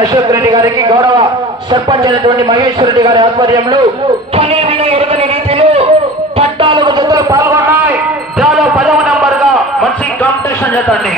అశోక్ రెడ్డి గారికి గౌరవ సర్పంచ్ అయినటువంటి మహేశ్వర రెడ్డి గారి ఆధ్వర్యంలో తొలి విని రీతిలో పద్నాలుగు దగ్గర పాల్గొన్నాయి. దాదాపు పదవ నంబర్గా మంచి కాంపిటీషన్ చేతండి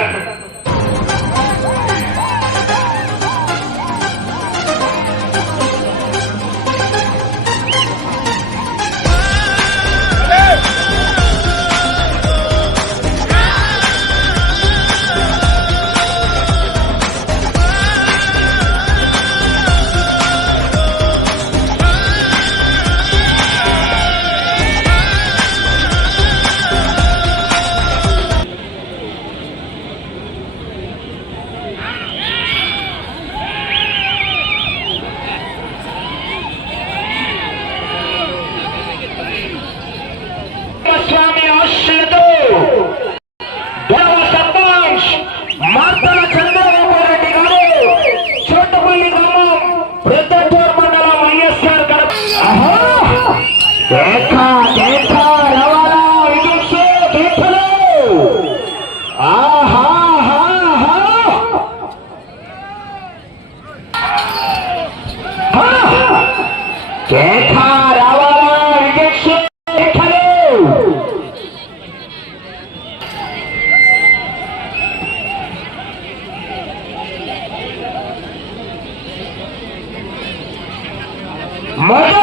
માતા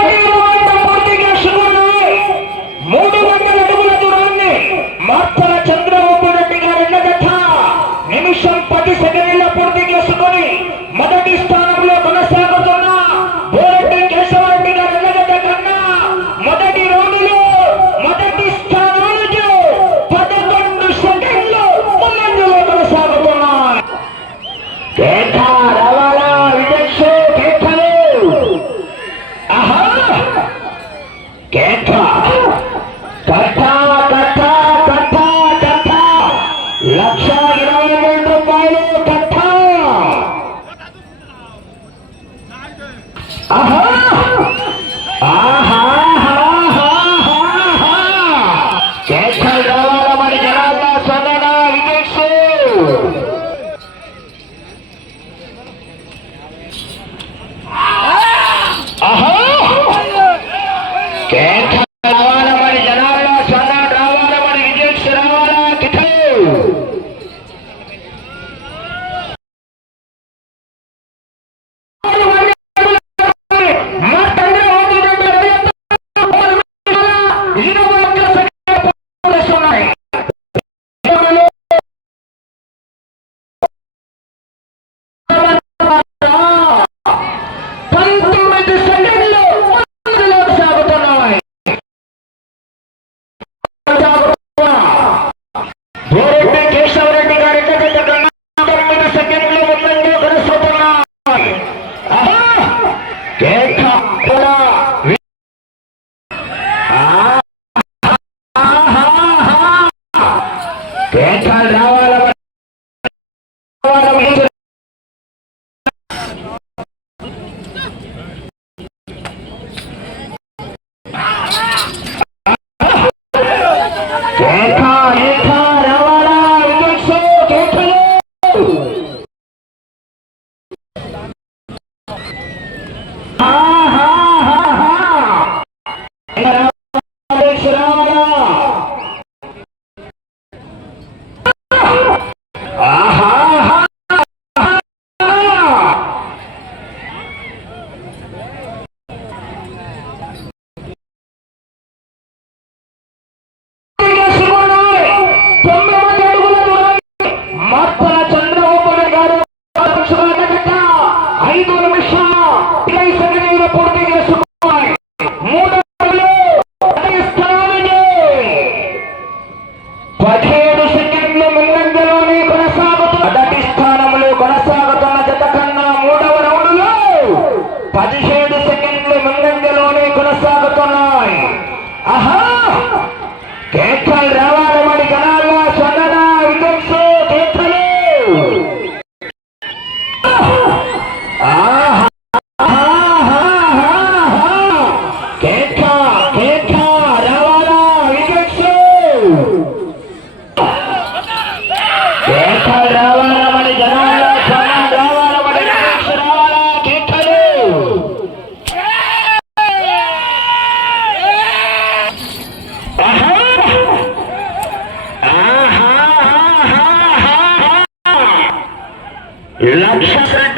লাভ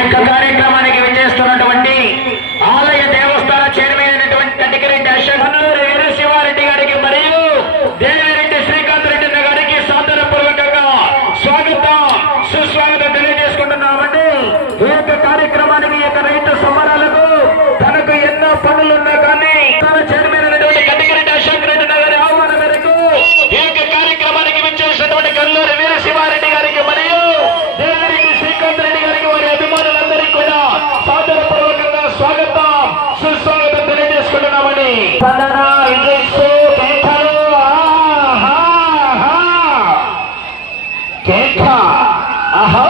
యొక్క కార్యక్రమానికి ఆహా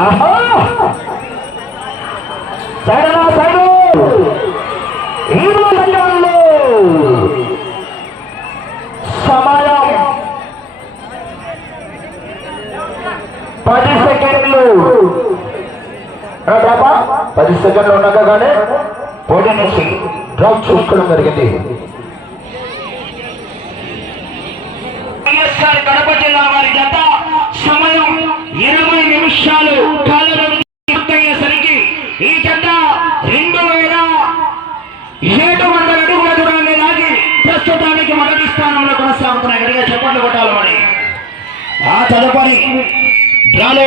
ఆహా! సైడనా సైడు ఇరవై సెకండ్లు సమయం పది సెకండ్లు. ఆ బాబా పది సెకండ్లు ఉండగానే పోటీ నుంచి డ్రాప్ చూసుకోవడం జరిగింది. వైఎస్ఆర్ కడప జిల్లా వారి జత నిమిషాలు కాలం పూర్తయ్యేసరికి ఈ జత రెండు వేల ఏడు వందల అడుగుల దూరాన్ని లాగి ప్రస్తుతానికి మొదటి స్థానంలో కొనసాగుతున్నాయి. గట్టిగా చెప్పండి కొట్టాలి మరి. ఆ తదుపరి డ్రాలో